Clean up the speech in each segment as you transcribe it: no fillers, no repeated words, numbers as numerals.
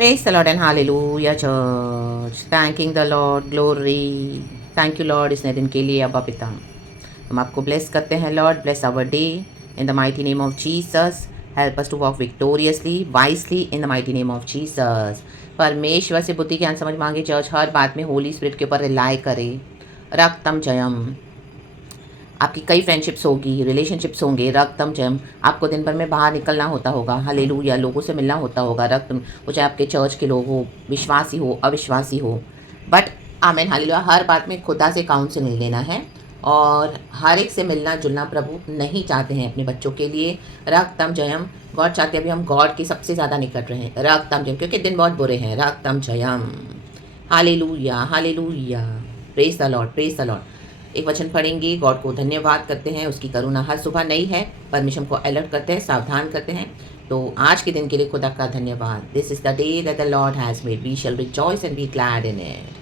Praise the Lord and hallelujah church. Thanking the Lord, glory. Thank you Lord इस नए दिन के लिए अब्बा पिता हम आपको ब्लेस करते हैं Lord. Bless our day in the mighty name of Jesus. Help us to walk victoriously wisely in the mighty name of Jesus. परमेश्वर से बुद्धि ज्ञान समझ मांगे चर्च. हर बात में होली स्पिरिट के ऊपर रिलाई करे. रक्तम जयम. आपकी कई फ्रेंडशिप्स होगी, रिलेशनशिप्स होंगे. रक्तम जयम. आपको दिन भर में बाहर निकलना होता होगा. हालेलुया. लोगों से मिलना होता होगा. रक्त वो चाहे आपके चर्च के लोग हो, विश्वासी हो, अविश्वासी हो. But amen hallelujah. हर बात में खुदा से काउंसिल लेना है और हर एक से मिलना जुलना प्रभु नहीं चाहते हैं अपने बच्चों के लिए. रक्तम जयम. गॉड चाहते हैं अभी हम गॉड के सबसे ज़्यादा निकट रहें. रक्तम जयम, क्योंकि दिन बहुत बुरे हैं. रक्तम जयम. Hallelujah hallelujah. Praise the Lord, praise the Lord. एक वचन पढ़ेंगे. गॉड को धन्यवाद करते हैं, उसकी करुणा हर सुबह नई है. परमेश्वर को अलर्ट करते हैं, सावधान करते हैं. तो आज के दिन के लिए खुदा का धन्यवाद. This is the day that the Lord has made, we shall rejoice and be glad in it.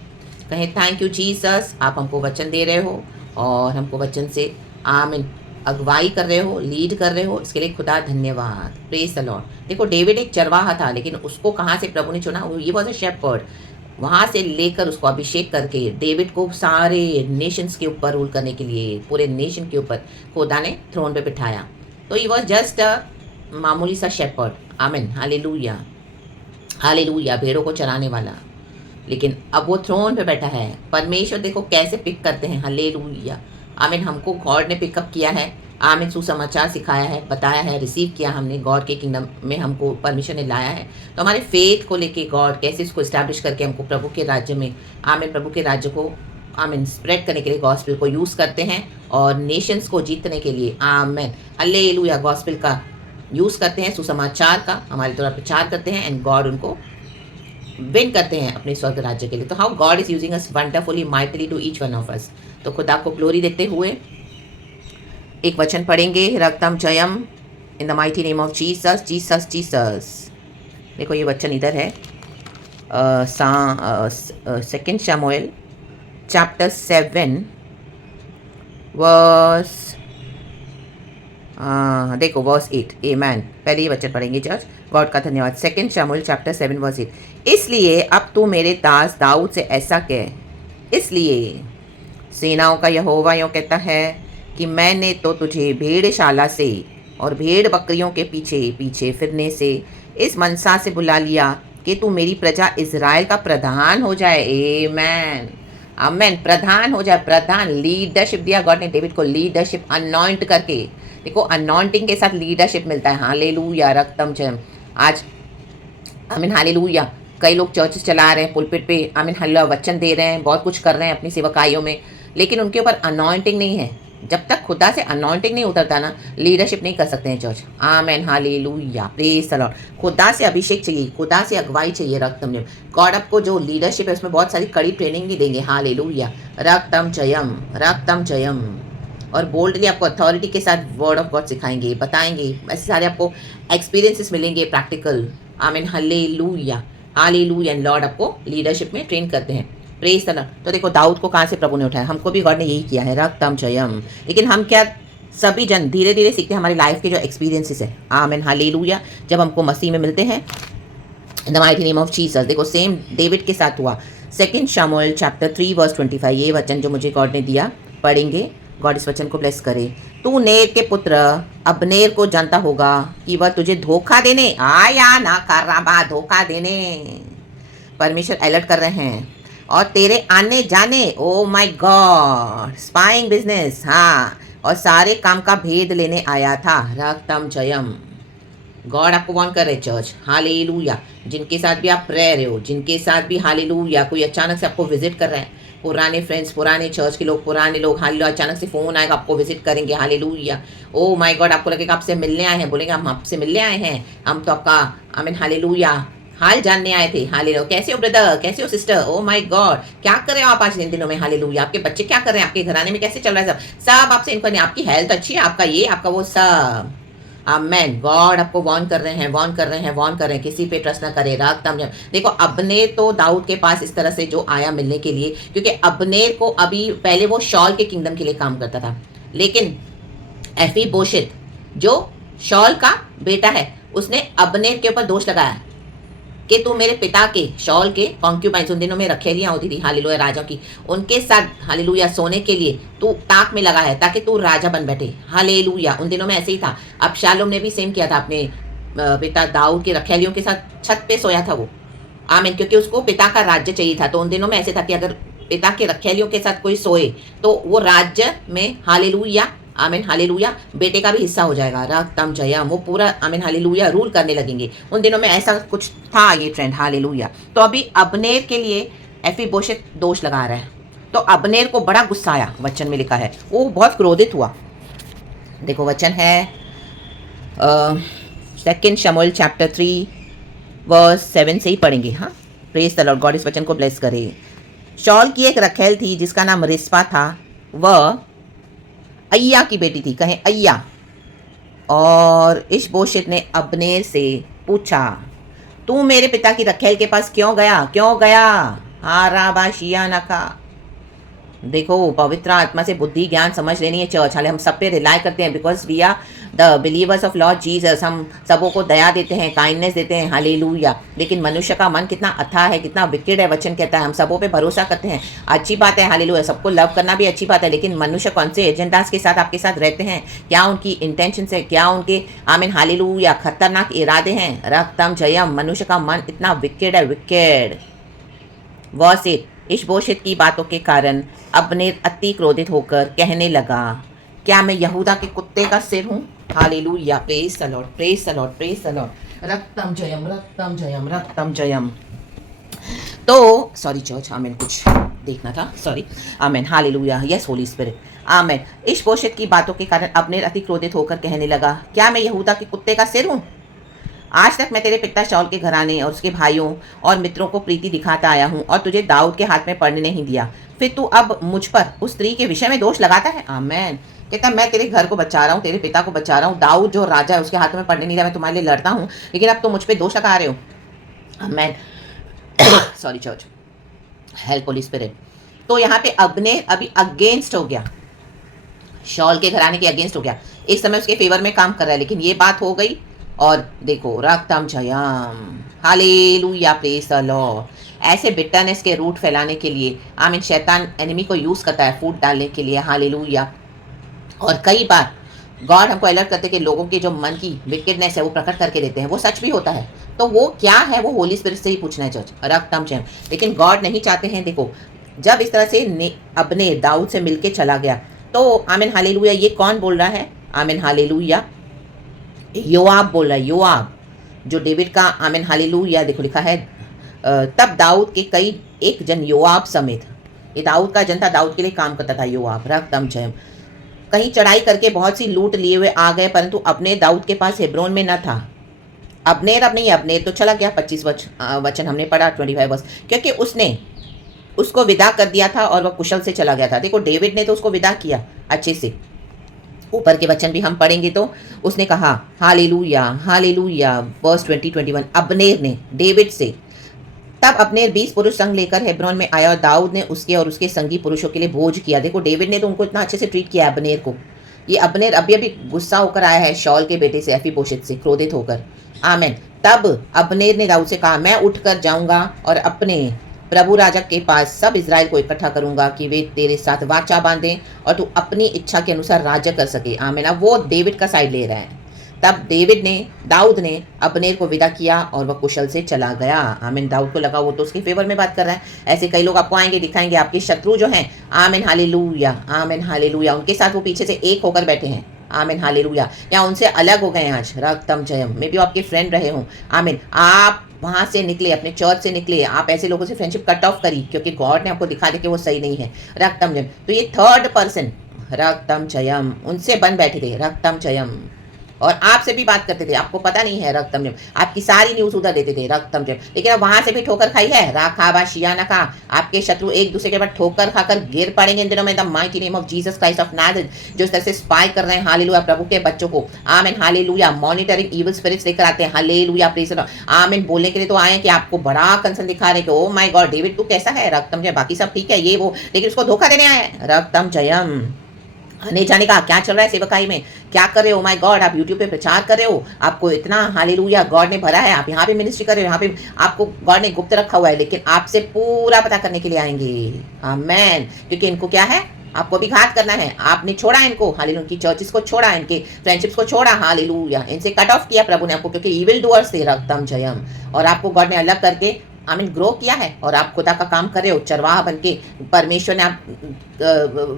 कहें थैंक यू जीसस. आप हमको वचन दे रहे हो और हमको वचन से आमीन अगुवाई कर रहे हो, लीड कर रहे हो, इसके लिए खुदा धन्यवाद. Praise the Lord. देखो डेविड एक चरवाहा था, लेकिन उसको कहाँ से प्रभु ने चुना? ये वॉज अ शेपर्ड. वहाँ से लेकर उसको अभिषेक करके डेविड को सारे नेशंस के ऊपर रूल करने के लिए, पूरे नेशन के ऊपर खुदा ने थ्रोन पे बिठाया. तो ही वॉज जस्ट अ मामूली सा शेपर्ड. आमीन हालेलुया हालेलुया. भेड़ों को चराने वाला. लेकिन अब वो थ्रोन पे बैठा है. परमेश्वर देखो कैसे पिक करते हैं. हालेलुया आमीन. हमको गॉड ने पिकअप किया है. आमीन. सुसमाचार सिखाया है, बताया है, रिसीव किया हमने. गॉड के किंगडम में हमको परमिशन ने लाया है. तो हमारे फेथ को लेके गॉड कैसे इसको इस्टेब्लिश करके हमको प्रभु के राज्य में, आमीन, प्रभु के राज्य को आमीन स्प्रेड करने के लिए गॉस्पेल को यूज़ करते हैं और नेशंस को जीतने के लिए आमीन हालेलुया गॉस्पेल का यूज़ करते हैं, सुसमाचार का हमारे द्वारा प्रचार करते हैं एंड गॉड उनको विन करते हैं अपने स्वर्ग राज्य के लिए. तो how God is using us wonderfully mightily to each one of us. तो खुदा को ग्लोरी देते हुए एक वचन पढ़ेंगे. रक्तम जयम in the mighty name of Jesus. Jesus Jesus. देखो ये वचन इधर है. सेकेंड शमूएल चैप्टर 7 वर्स देखो वर्स 8. आमेन. पहले ये वचन पढ़ेंगे चर्च. गॉड का धन्यवाद. सेकेंड शमूएल चैप्टर 7 वर्स 8. इसलिए अब तू मेरे दास दाऊद से ऐसा कह. इसलिए सेनाओं का यहोवा यूँ कहता है कि मैंने तो तुझे भेड़शाला से और भेड़ बकरियों के पीछे पीछे फिरने से इस मनसा से बुला लिया कि तू मेरी प्रजा इज़राइल का प्रधान हो जाए. आमेन आमेन. प्रधान हो जाए. प्रधान. लीडरशिप दिया गॉड ने डेविड को. लीडरशिप अनॉइंट करके. देखो अनॉइंटिंग के साथ लीडरशिप मिलता है. हालेलुया. रक्तम जयम. आज आमीन हालेलुया. कई लोग चर्चेस चला रहे हैं, पुलपिट पे आमीन हालेलुया वचन दे रहे हैं, बहुत कुछ कर रहे हैं अपनी सेवकाइयों में, लेकिन उनके ऊपर अनॉइंटिंग नहीं है. जब तक खुदा से अनॉइंटिंग नहीं उतरता ना, लीडरशिप नहीं कर सकते हैं church. Amen hallelujah. Praise the Lord. खुदा से अभिषेक चाहिए, खुदा से अगुवाई चाहिए. रक्तम जयम. गॉड आपको जो लीडरशिप है उसमें बहुत सारी कड़ी ट्रेनिंग भी देंगे. हालेलुया. रक्तम जयम. रक्तम जयम. और बोल्डली आपको अथॉरिटी के साथ वर्ड ऑफ गॉड सिखाएंगे, बताएंगे. ऐसे सारे आपको एक्सपीरियंसेस मिलेंगे प्रैक्टिकल. आमीन हालेलुया हालेलुया. एंड लॉर्ड आपको लीडरशिप में ट्रेन करते हैं. Praise the Lord. तो देखो दाऊद को कहाँ से प्रभु ने उठाया. हमको भी गॉड ने यही किया है. रक्तम जयम. लेकिन हम क्या सभी जन धीरे धीरे सीखते हैं हमारी लाइफ के जो एक्सपीरियंसेस है. आमीन हालेलुया. जब हमको मसीह में मिलते हैं इन the mighty name of Jesus. देखो सेम डेविड के साथ हुआ. सेकेंड शमूएल चैप्टर 3 वर्स 25. ये वचन जो मुझे गॉड ने दिया पढ़ेंगे. गॉड इस वचन को ब्लेस करे. तू नेर के पुत्र अबनेर को जानता होगा कि वह तुझे धोखा देने आया ना कराबा. धोखा देने. परमेश्वर अलर्ट कर रहे हैं. और तेरे आने जाने oh my God spying business. हाँ. और सारे काम का भेद लेने आया था. रक्तम जयम. गॉड आपको वार्न कर रहे हैं चर्च. हालेलुया. जिनके साथ भी आप रह रहे हो, जिनके साथ भी हालेलुया कोई अचानक से आपको विजिट कर रहे हैं, पुराने फ्रेंड्स, पुराने चर्च के लोग, पुराने लोग, हालेलुया अचानक से फ़ोन आएगा, आपको विजिट करेंगे. हालेलुया. Oh my God. आपको लगेगा आपसे मिलने आए हैं, बोलेंगे हम आपसे मिलने आए हैं, हम तो आपका आमीन हालेलुया हाल जानने आए थे. हालेलुया. कैसे हो ब्रदर, कैसे हो सिस्टर. ओ माय गॉड क्या कर रहे हो आप आज इन दिनों में. हालेलुया. आपके बच्चे क्या कर रहे हैं, आपके घराने में कैसे चल रहा है. सब सब आपसे इनको नहीं. आपकी हेल्थ अच्छी है, आपका ये आपका वो सब. आमेन. गॉड आपको वार्न कर रहे हैं, वार्न कर रहे हैं, वार्न कर रहे हैं. किसी पे ट्रस्ट ना करे. रक्तम जयम. देखो अबनेर तो दाऊद के पास इस तरह से जो आया मिलने के लिए, क्योंकि अबनेर को अभी पहले वो शॉल के किंगडम के लिए काम करता था, लेकिन एफीबोशेत जो शॉल का बेटा है उसने अबनेर के ऊपर दोष लगाया. कि तू मेरे पिता के शॉल के कॉन्क्यूबाइंस, उन दिनों में रखेलियां होती थी हालेलुया राजा की, उनके साथ हालेलुया सोने के लिए तू ताक में लगा है ताकि तू राजा बन बैठे। हालेलुया। उन दिनों में ऐसे ही था। अबशालोम ने भी सेम किया था अपने पिता दाऊद के रखेलियों के साथ, छत पे सोया था वो। आमीन। क्योंकि उसको पिता का राज्य चाहिए था। तो उन दिनों में ऐसे था कि अगर पिता के रखेलियों के साथ कोई सोए तो वो राज्य में हालेलुया आमीन हालेलुया बेटे का भी हिस्सा हो जाएगा। रक्तम जयम, वो पूरा आमीन हालेलुया रूल करने लगेंगे। उन दिनों में ऐसा कुछ था ये ट्रेंड। हालेलुया। तो अभी अबनेर के लिए एफीबोशेत दोष लगा रहा है। तो अबनेर को बड़ा गुस्सा आया, वचन में लिखा है, वो बहुत क्रोधित हुआ। देखो वचन है 2 शमूएल चैप्टर 3 वर्स 7 से ही पढ़ेंगे। हाँ, प्रेज द लॉर्ड। गॉड इस वचन को ब्लेस करे। शॉल की एक रखेल थी जिसका नाम रिस्पा था, वह अय्या की बेटी थी, कहें अय्या। और इशबोशेत ने अबनेर से पूछा, तू मेरे पिता की रखेल के पास क्यों गया, क्यों गया? हाराबाशिया नका। देखो, पवित्र आत्मा से बुद्धि ज्ञान समझ लेनी है चर्च। हाले हम सब पे रिलाई करते हैं because we are the believers of Lord Jesus. हम सबों को दया देते हैं, काइंडनेस देते हैं। हालेलुया। लेकिन मनुष्य का मन कितना अथाह है, कितना विकेड है, वचन कहता है। हम सबों पे भरोसा करते हैं, अच्छी बात है। हालेलुया। सबको लव करना भी अच्छी बात है, लेकिन मनुष्य कौन से एजेंडास के साथ आपके साथ रहते हैं, क्या उनकी इंटेंशन है, क्या उनके आमीन हालेलुया खतरनाक इरादे हैं। रक्तम जयम। मनुष्य का मन इतना विकेड है, विकेड। वह से इशबोशेत की बातों के कारण अबनेर अति क्रोधित होकर कहने लगा, क्या मैं यहूदा के कुत्ते का सिर हूँ? Hallelujah. Praise the Lord, praise the Lord, praise the lord. रक्तम जयम, रक्तम जयम, रक्तम जयम। तो सॉरी चर्च, आमेन, कुछ देखना था, sorry. Amen hallelujah. Yes holy spirit. Amen. Ishbosheth की बातों के कारण अबनेर अति क्रोधित होकर कहने लगा, क्या मैं यहूदा के कुत्ते का सिर हूँ? आज तक मैं तेरे पिता शाऊल के घराने और उसके भाइयों और मित्रों को प्रीति दिखाता आया हूँ और तुझे दाऊद के हाथ में पड़ने नहीं दिया। फिर तू अब मुझ पर उस स्त्री के विषय में दोष लगाता है। आमेन। कहता है मैं तेरे घर को बचा रहा हूँ, तेरे पिता को बचा रहा हूँ, दाऊद जो राजा है उसके हाथ में पड़ने नहीं दिया, मैं तुम्हारे लिए लड़ता हूँ, लेकिन अब तुम मुझ पर दोष लगा रहे हो। Amen. Sorry church, help holy spirit. तो यहाँ पे अबनेर अभी अगेंस्ट हो गया, शाऊल के घराने के अगेंस्ट हो गया। इस समय उसके फेवर में काम कर रहा है, लेकिन ये बात हो गई और देखो रक्तम जयम। हालेलुया। Praise the Lord. ऐसे बिटरनेस के रूट फैलाने के लिए आमीन शैतान एनिमी को यूज़ करता है फूट डालने के लिए। हालेलुया। और कई बार गॉड हमको अलर्ट करते कि लोगों के जो मन की विकेडनेस है वो प्रकट करके देते हैं, वो सच भी होता है। तो वो क्या है, वो होली स्पिरिट से ही पूछना है चर्च। रक्तम जयम। लेकिन गॉड नहीं चाहते हैं। देखो, जब इस तरह से अपने दाऊद से मिलके चला गया तो आमीन हालेलुया, ये कौन बोल रहा है? आमीन हालेलुया, योआब बोल रहा है। योआब जो डेविड का आमीन हालेलुया, देखो लिखा है तब दाऊद के कई एक जन योआब समेत, ये दाऊद का जन था, दाऊद के लिए काम करता था योआब। रक्तम जयम। कहीं चढ़ाई करके बहुत सी लूट लिए हुए आ गए, परंतु अपने दाऊद के पास हेब्रोन में न था। अबनेर, अब नहीं, अबनेर तो चला गया। 25 वचन हमने पढ़ा, 25 वर्ष, क्योंकि उसने उसको विदा कर दिया था और वह कुशल से चला गया था। देखो, डेविड ने तो उसको विदा किया अच्छे से। ऊपर के वचन भी हम पढ़ेंगे तो उसने कहा हालेलुया, हालेलुया। वर्स 20-21। अबनेर ने डेविड से, तब अबनेर 20 पुरुष संग लेकर हेब्रोन में आया और दाऊद ने उसके और उसके संगी पुरुषों के लिए भोज किया। देखो, डेविड ने तो उनको इतना अच्छे से ट्रीट किया अबनेर को। ये अबनेर अभी अभी गुस्सा होकर आया है शाऊल के बेटे से, एफीबोशेत से, क्रोधित होकर। आमेन। तब अबनेर ने दाऊद से कहा, मैं उठकर जाऊंगा और अपने प्रभु राजा के पास सब इज़राइल को इकट्ठा करूंगा कि वे तेरे साथ वाचा बांधें और तू अपनी इच्छा के अनुसार राज्य कर सके। आमीन। अब वो डेविड का साइड ले रहा है। तब दाऊद ने अबनेर को विदा किया और वह कुशल से चला गया। आमीन। दाऊद को लगा वो तो उसके फेवर में बात कर रहा है। ऐसे कई लोग आपको आएंगे, दिखाएंगे, आपके शत्रु जो हैं, आमीन हालेलुया, आमीन हालेलुया, उनके साथ वो पीछे से एक होकर बैठे हैं। आमीन हालेलुया। या उनसे अलग हो गए हैं आज। रक्तम जयम। मे बी आपके फ्रेंड रहे हों। आमीन। आप वहाँ से निकले, अपने चर्च से निकले, आप ऐसे लोगों से फ्रेंडशिप कट ऑफ करी क्योंकि गॉड ने आपको दिखा दिया कि वो सही नहीं है। रक्तम जयम। तो ये थर्ड पर्सन रक्तम जयम उनसे बन बैठे थे। रक्तम जयम। और आपसे भी बात करते थे, आपको पता नहीं है। रक्तम जयम। आपकी सारी न्यूज़ उधर देते थे। रक्तम जयम। लेकिन अब वहाँ से भी ठोकर खाई है। राखाबा शियाना का। आपके शत्रु एक दूसरे के बाद ठोकर खाकर गिर पड़ेंगे इन दिनों में। The mighty name of Jesus Christ of Nazareth, जो इस तरह से स्पाई कर रहे हैं हालेलुया प्रभु के बच्चों को। आमीन हालेलुया। मॉनिटरिंग इविल स्पिरिट्स लेकर आते हैं। हालेलुया। Praise the Lord. आमीन। बोलने के लिए तो आए हैं कि आपको बड़ा कंसर्न दिखा रहे हैं कि ओ माय गॉड डेविड तू कैसा है। रक्तम जयम। बाकी सब ठीक है ये वो, लेकिन उसको धोखा देने आए हैं। रक्तम जयम। आने जाने का क्या चल रहा है सेवकाई में, क्या कर रहे हो, माय गॉड, आप यूट्यूब पे प्रचार कर रहे हो, आपको इतना हालेलुया गॉड ने भरा है, आप यहाँ पे मिनिस्ट्री कर रहे हो, यहाँ पे आपको गॉड ने गुप्त रखा हुआ है, लेकिन आपसे पूरा पता करने के लिए आएंगे। आमेन। क्योंकि इनको क्या है, आपको भी घात करना है। आपने छोड़ा इनको, हालेलुया, इनकी चर्चिस को छोड़ा, इनके फ्रेंडशिप्स को छोड़ा, हालेलुया, इनसे कट ऑफ किया प्रभु ने आपको, क्योंकि इविल डूअर्स से रक्तम जयम, और आपको गॉड ने अलग करके आमीन ग्रो किया है, और आप खुदा का काम कर रहे हो, चरवाहा बन के परमेश्वर ने आप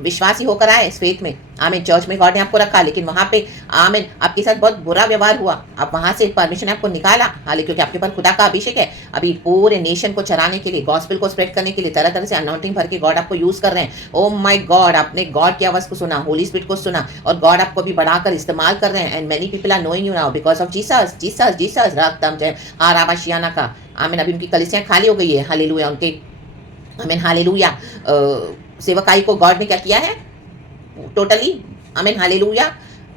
विश्वासी होकर आए इस फेथ में, आमीन, चर्च में गॉड ने आपको रखा, लेकिन वहाँ पे आमीन आपके साथ बहुत बुरा व्यवहार हुआ, आप वहाँ से परमेश्वर ने आपको निकाला, हालांकि क्योंकि आपके पास खुदा का अभिषेक है, अभी पूरे नेशन को चराने के लिए, गॉस्पेल को स्प्रेड करने के लिए तरह तरह से अनाउंटिंग भर के गॉड आपको यूज कर रहे हैं। ओ माय गॉड, आपने गॉड की आवाज को सुना, होली स्पिरिट को सुना, और गॉड आपको भी बढ़ाकर इस्तेमाल कर रहे हैं, and many people are knowing you now because of Jesus Jesus Jesus रक्तम जय आराबाशियाना का, आमीन। अभी उनकी कलीसियां खाली हो गई है, हालेलुया, उनके आमीन हालेलुया सेवकाई को गॉड ने क्या किया है टोटली, आमीन hallelujah,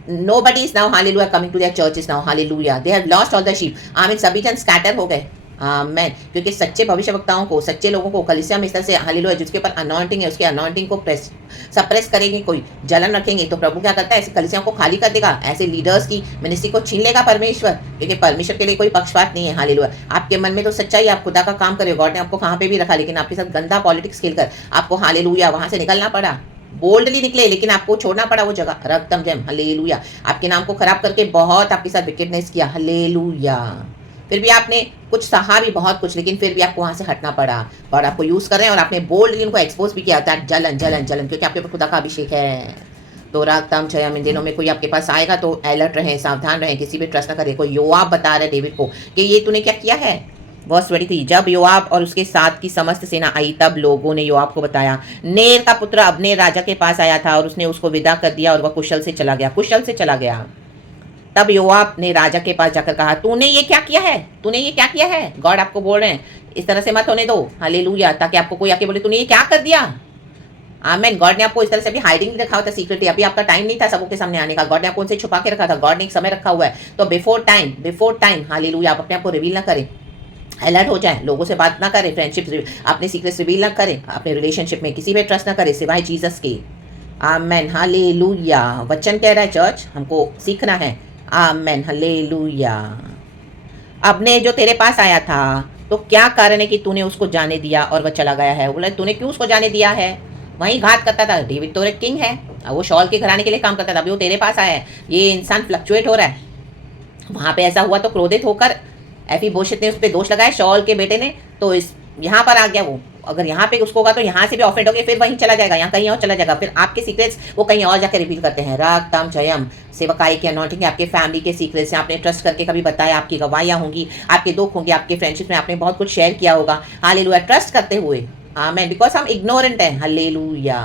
nobody is now hallelujah coming to their churches now, hallelujah, they have lost all the sheep, आमीन, सभी जन स्कैटर हो गए, आमीन, क्योंकि सच्चे भविष्यवक्ताओं को, सच्चे लोगों को कलीसिया में इस तरह से हालेलुया जिसके ऊपर अनॉइंटिंग है, उसके अनॉइंटिंग को सप्रेस करेंगे, कोई जलन रखेंगे, तो प्रभु क्या करता है, ऐसे कलीसियाओं को खाली कर देगा, ऐसे लीडर्स की मिनिस्ट्री को छीन लेगा परमेश्वर, क्योंकि परमेश्वर के लिए कोई पक्षपात नहीं है, हालेलुया। आपके मन में तो सच्चाई, आप खुदा का काम करे, गॉड ने आपको कहाँ पे भी रखा, लेकिन आपके साथ गंदा पॉलिटिक्स खेलकर आपको हालेलुया वहां से निकलना पड़ा, बोल्डली निकले, लेकिन आपको छोड़ना पड़ा वो जगह, रक्तम जयम, हल्लेलुया, आपके नाम को खराब करके बहुत आपके साथ विकेटनेस किया, हल्लेलुया, फिर भी आपने कुछ सहा भी बहुत कुछ, लेकिन फिर भी आपको वहां से हटना पड़ा, और आपको यूज कर रहे हैं, और आपने बोल्डली उनको एक्सपोज भी किया था, जलन जलन जलन, क्योंकि आपके ऊपर खुदा का अभिषेक है। तो रक्तम जयम, इन दिनों में कोई आपके पास आएगा तो अलर्ट रहें, सावधान रहें, किसी भी ट्रस्ट ना करें। कोई योआब बता रहे डेविड को कि ये तूने क्या किया है, वर्स 23, जब योआब और उसके साथ की समस्त सेना आई, तब लोगों ने योआब को बताया, नेर का पुत्र अब्नेर राजा के पास आया था, और उसने उसको विदा कर दिया, और वह कुशल से चला गया, कुशल से चला गया। तब योआब ने राजा के पास जाकर कहा, तूने ये क्या किया है, तूने ये क्या किया है, गॉड आपको बोल रहे हैं इस तरह से मत होने दो, हालेलुया, ताकि आपको कोई आके बोले तूने ये क्या कर दिया, आमेन। गॉड ने आपको इस तरह से अभी हाइडिंग रखा हुआ था, सीक्रेटली, अभी आपका टाइम नहीं था सबों के सामने आने का, गॉड ने आपको उनसे छुपा के रखा था, गॉड ने एक समय रखा हुआ है, तो बिफोर टाइम हालेलुया, आप अपने आप को रिवील ना करें, अलर्ट हो जाए, लोगों से बात ना करें, फ्रेंडशिप अपने सीक्रेट्स रिवील ना करें, अपने रिलेशनशिप में किसी पे ट्रस्ट ना करें सिवाय जीसस के, आमेन हालेलुया। वचन कह रहा है चर्च, हमको सीखना है, आमेन हालेलुया। अब्नेर जो तेरे पास आया था, तो क्या कारण है कि तूने उसको जाने दिया और वह चला गया है, बोला तूने क्यों उसको जाने दिया है, वहीं घात करता था, डेविड तो एक किंग है, वो शॉल के घराने के लिए काम करता था, अभी वो तेरे पास आया है, ये इंसान फ्लक्चुएट हो रहा है, वहां पे ऐसा हुआ तो क्रोधित होकर एफी बोशेत ने उस पर दोष लगाया, शॉल के बेटे ने, तो इस यहाँ पर आ गया वो, अगर यहाँ पे उसको होगा तो यहाँ से भी ऑफेंड हो गया, फिर वहीं चला जाएगा, यहाँ कहीं और चला जाएगा, फिर आपके सीक्रेट्स वो कहीं और जाकर रिवील करते हैं। रक्तम जयम, सेवकाई के अनॉइंटिंग, आपके फैमिली के सीक्रेट्स आपने ट्रस्ट करके कभी बताया, आपकी गवाहियाँ होंगी, आपके दुख होंगे, आपके फ्रेंडशिप में आपने बहुत कुछ शेयर किया होगा, हालेलुया, ट्रस्ट करते हुए, आमेन, बिकॉज हम इग्नोरेंट हैं, हालेलुया,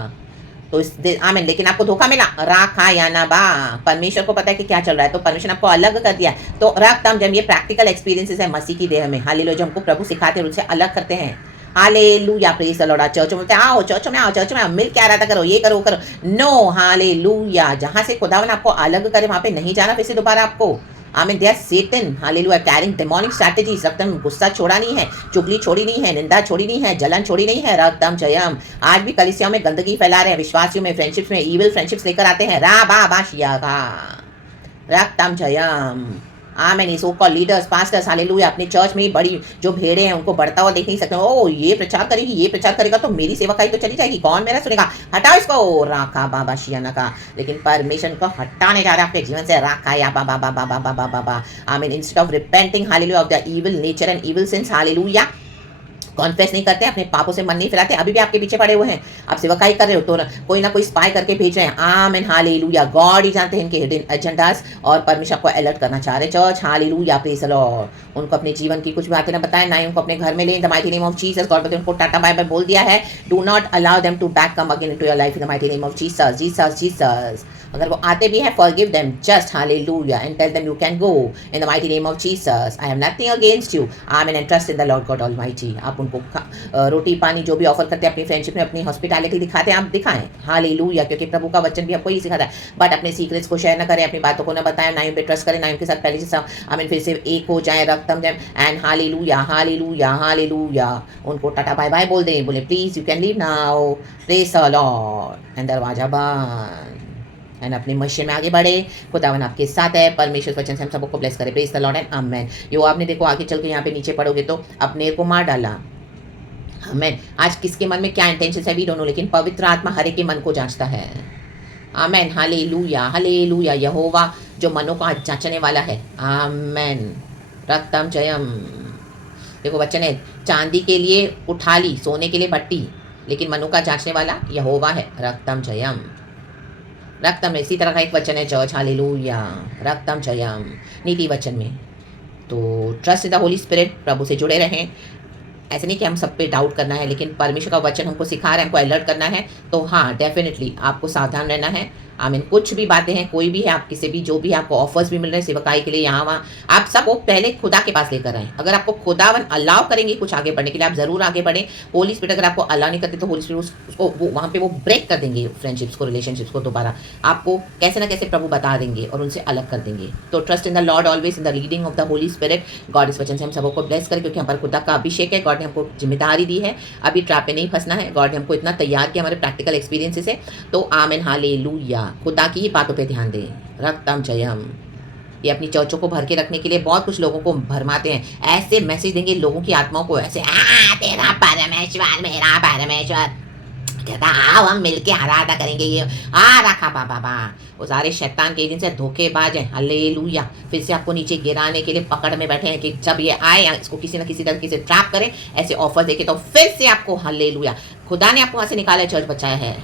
तो इस आमीन, लेकिन आपको धोखा मिला, राखा या ना बा, परमेश्वर को पता है कि क्या चल रहा है, तो परमेश्वर आपको अलग कर दिया, तो रक्तम जब ये प्रैक्टिकल एक्सपीरियंसेस है मसीह की देह में, हालेलुया, जो हमको प्रभु सिखाते हैं, उनसे अलग करते हैं, hallelujah, praise the Lord. Church में बोलते हैं आओ चर्च में आओ, चर्च में आओ, मिल के आराधना करो, ये करो करो, नो, हालेलुया, जहां से खुदावन आपको अलग करे वहां पे नहीं जाना फिर से दोबारा आपको, amen, they are Satan, hallelujah, carrying demonic strategies, रक्तम, गुस्सा छोड़ा नहीं है, चुगली छोड़ी नहीं है, निंदा छोड़ी नहीं है, जलन छोड़ी नहीं है, रक्तम जयम, आज भी कलीसियाओं में गंदगी फैला रहे हैं, विश्वासियों में, फ्रेंडशिप्स में इविल फ्रेंडशिप्स लेकर आते हैं, रा बा बा शिया का, रक्तम जयम, आमेन। सो कॉल लीडर्स, पास्टर्स, हालेलुया, अपने चर्च में बड़ी जो भेड़े हैं उनको बढ़ता हुआ देख नहीं सकते, ओ ये प्रचार करेगी, ये प्रचार करेगा तो मेरी सेवकाई तो चली जाएगी, कौन मेरा सुनेगा, हटाओ इसको, राखा बाबा शियाना का, लेकिन परमेश्वर को हटाने जा रहा है अपने जीवन से, राखा या बाबा बाबा बाबा बाबा बाबा, आमीन। Instead of repenting, hallelujah, of the evil nature and evil since, hallelujah, confess नहीं करते, अपने पापों से मन नहीं फिराते, अभी भी आपके पीछे पड़े हुए हैं, आप सेवकाई कर रहे हो तो कोई ना कोई स्पाई करके भेज रहे हैं, आमीन, हालेलुया, गॉड ही जानते हैं इनके हिडन एजेंडास, और परमेश्वर को अलर्ट करना चाह रहे church, hallelujah, praise the Lord. उनको अपने जीवन की कुछ बातें ना बताएं, ना ही उनको अपने घर में लें, in the mighty name of Jesus, God ने उनको टाटा बाय बाय बोल दिया है, do not allow them to back come again into your life in the mighty name of Jesus, Jesus Jesus, अगर वो आते भी हैं, forgive them, just hallelujah, and tell them you can go in the mighty name of Jesus, I have nothing against you, amen, and trust in the Lord God almighty. आप उनको रोटी पानी जो भी ऑफर करते हैं अपनी फ्रेंडशिप में, अपनी हॉस्पिटैलिटी दिखाते हैं, आप दिखाएं, हालेलुया, क्योंकि प्रभु का वचन भी आपको यही सिखाता है, बट अपने सीक्रेट्स को शेयर ना करें, अपनी बातों को ना बताएं, ना ही उन पे ट्रस्ट करें, ना ही उनके साथ पहले से आमीन फिर से एक हो जाए, रक्तम जम, एंड हालेलुया हालेलुया हालेलुया, उनको टाटा बाय बाय बोल दें, बोले please you can leave now, praise the Lord, and दरवाजा बंद। एंड अपने मिशन में आगे बढ़े। खुदावन आपके साथ है। परमेश्वर वचन से हम सबको ब्लेस करे। प्रेज द लॉर्ड एंड आमेन। यो आपने देखो आगे चल के यहाँ पे नीचे पढ़ोगे तो अपने को मार डाला। आमेन। आज किसके मन में क्या इंटेंशन है वी डोंट नो, लेकिन पवित्र आत्मा हर एक के मन को जांचता है। आमेन। Hallelujah hallelujah. यहोवा जो मनों को आज जांचने वाला है। आमेन। रक्तम जयम। देखो वचन है, चांदी के लिए उठा ली, सोने के लिए भट्टी, लेकिन मनों का जांचने वाला यहोवा है। रक्तम जयम। रक्तम इसी तरह का एक वचन है चर्च। हालेलुया। रक्तम जयम नीति वचन में। तो trust in the holy spirit, प्रभु से जुड़े रहें। ऐसे नहीं कि हम सब पे डाउट करना है, लेकिन परमेश्वर का वचन हमको सिखा रहा है, हमको अलर्ट करना है। तो हाँ, डेफिनेटली आपको सावधान रहना है। आमीन। कुछ भी बातें हैं, कोई भी है, आप किसी भी जो भी आपको ऑफर्स भी मिल रहे हैं सेवकाई के लिए यहाँ वहाँ, आप सब वो पहले खुदा के पास लेकर आएँ। अगर आपको खुदावन अलाउ करेंगे कुछ आगे बढ़ने के लिए, आप ज़रूर आगे बढ़ें। होली स्पिरिट अगर आपको अलाउ नहीं करते तो होली स्पिरिट उसको वो वहाँ पे वो ब्रेक कर देंगे, फ्रेंडशिप्स को, रिलेशनशिप्स को दोबारा आपको कैसे ना कैसे प्रभु बता देंगे और उनसे अलग कर देंगे। तो trust in the Lord always in the leading of the holy spirit. God इस वचन से हम सबको ब्लेस करें, क्योंकि हमारे खुदा का अभिषेक है। गॉड ने हमको जिम्मेदारी दी है, अभी ट्रैप पे नहीं फंसना है। गॉड ने हमको इतना तैयार किया हमारे प्रैक्टिकल एक्सपीरियंसेस से। तो आमीन हालेलुया। खुदा की ही बातों पे ध्यान दें। रक्तम जयम। ये अपनी चर्चों को भर के रखने के लिए बहुत कुछ लोगों को भरमाते हैं, ऐसे मैसेज देंगे लोगों की आत्माओं को, ऐसे तेरा परमेश्वर मेरा परमेश्वर कहता आओ हम मिलके आराधना करेंगे, ये रखा बाबा। वो सारे शैतान के एजेंट से धोखेबाज हैं। हालेलुया। फिर से आपको नीचे गिराने के लिए पकड़ में बैठे हैं कि जब ये आए इसको किसी न किसी तरीके से ट्रैप करें, ऐसे ऑफर देके तो फिर से आपको, हालेलुया, खुदा ने आपको वहाँ से निकाला, चर्च बचाया है।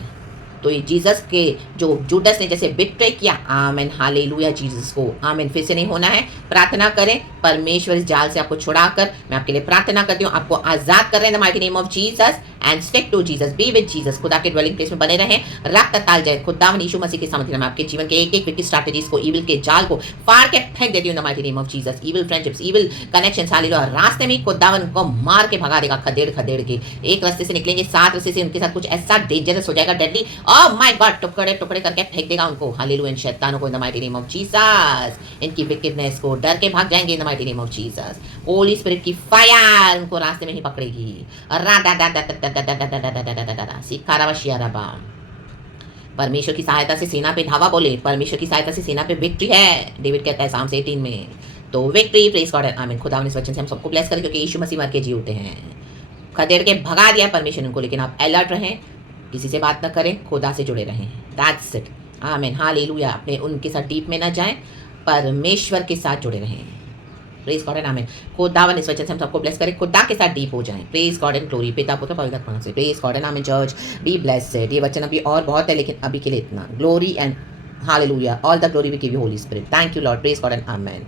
तो ये जीसस के जो जूडस ने जैसे बिट्रे किया, आमेन हालेलुया जीसस को, आमेन, फिर से नहीं होना है। प्रार्थना करें, परमेश्वर इस जाल से आपको छुड़ाकर, मैं आपके लिए प्रार्थना करती हूँ, आपको आजाद कर रहे हैं the mighty name of Jesus and stick to Jesus, be with Jesus. खुदा के ड्वेलिंग प्लेस में बने रहें, रक्त ताल जाए। खुदावन यीशु मसीह के सामर्थ्य में आपके जीवन के एक एक विकट स्ट्रैटेजीज को, इविल के जाल को फाड़ के फेंक देती हूँ the mighty name of Jesus. Evil friendships, evil connections, hallelujah, रास्ते में खुदावन को मार के भगा देगा, खदेड़ खदेड़ के। एक रास्ते से निकलेंगे, 7 रास्ते से उनके साथ कुछ ऐसा डेंजरस हो जाएगा, डेडली, ओह माय गॉड, टुकड़े टुकड़े करके फेंक देगा उनको। हालेलुया। इन शैतानों को इन the mighty name of Jesus, इनकी विकेडनेस को डर के भाग जाएंगे इन the mighty name of Jesus. Holi spirit की फायर उनको रास्ते में ही पकड़ेगी। परमेश्वर की सहायता से सेना पे धावा बोले, परमेश्वर की सहायता से सेना पे विक्ट्री है, डेविड कहता है साम 18 में। तो विक्ट्री, प्रेज गॉड, आमीन। खुदा इस वचन से हम सबको ब्लेस करें, क्योंकि यीशु मसीह मर के जी उठे हैं, खदेड़ के भगा दिया परमेश्वर उनको। लेकिन आप अलर्ट रहें, किसी से बात ना करें, खुदा से जुड़े रहें। That's it. आमीन हालेलुया। अपने उनके साथ डीप में ना जाएं, परमेश्वर के साथ जुड़े रहें। प्रेज गॉड एंड आमीन। खुदावन इस वचन से हम सबको ब्लेस करें, खुदा के साथ डीप हो जाएं। Praise God and glory. पिता पुत्र पवित्र आत्मा से। प्रेज गॉड एंड आमीन। Church be blessed. ये वचन अभी और बहुत है, लेकिन अभी के लिए इतना। Glory and hallelujah. All the glory we give you holy spirit. Thank you Lord. Praise God and आमीन।